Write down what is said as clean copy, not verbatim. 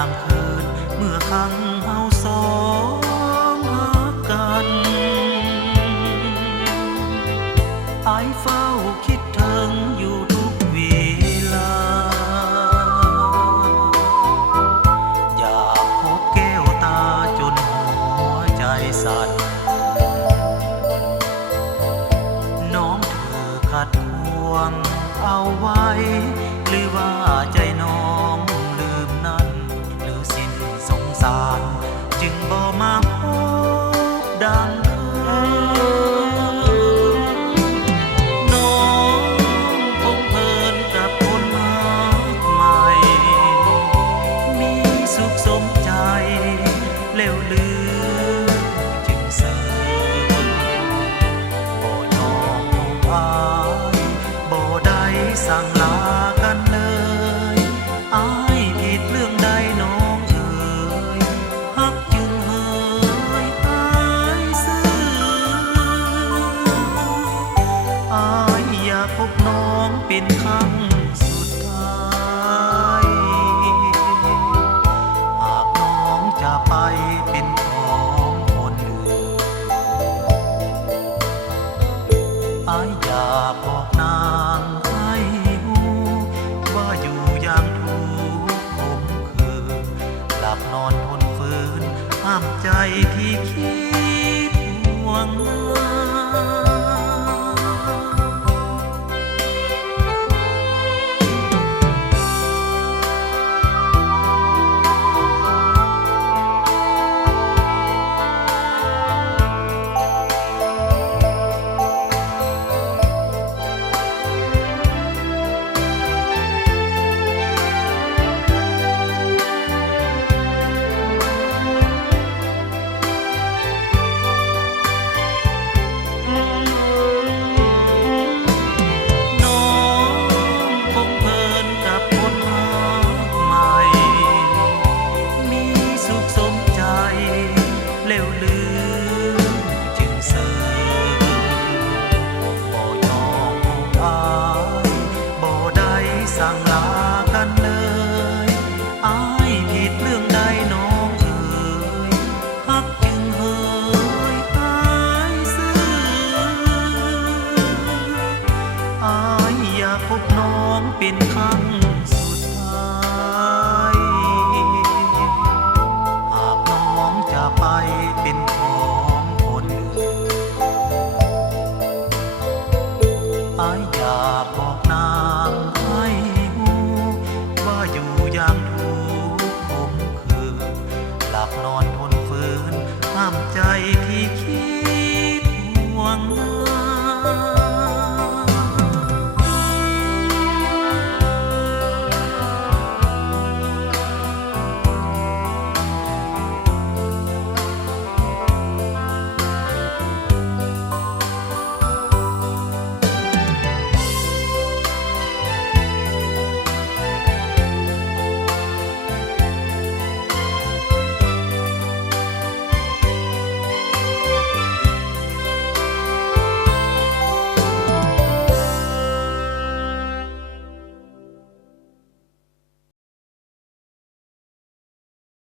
างคืนเมื่อครั้งเฮาสองหากันอายเฝ้าคิดถึงอยู่ทุกเวลาอยากพบแก้วตาจนหัวใจสั่นน้องเธอขัดขวงเอาไว้หรือว่าใจน้องลืมนั้นหรือสิ้นสงสารจึงบ่มาพบดังเคยน้องคงเพลินกับคนรักใหม่มีสุขสมใจเร็วลืมจึงเสิบ่ยอมพบอายบ่ได้สั่งลากันเลยอายผิดเรื่องใดน้องเอ่ยฮักจึงเอ่ยหายซื่ออายอยากพบน้องเป็นครั้งสุดท้ายหากน้องจะไปเป็นของคนอื่นอายอยากบอกนางให้รู้ว่าอยู่อย่างทุกข์ขมขืนหลับนอนทนฝืนห้ามใจที่คิดห่วงหา น้องคงเพลินกับคนรักใหม่มีสุขสมใจเร็วลืมจึงเสิบ่ยอมพบอายบ่ได้สั่งลากันเลยอายผิดเรื่องใดน้องเอ่ยฮักจึงเอ่ยหายซื่ออายอยากพบน้องเป็นครั้ง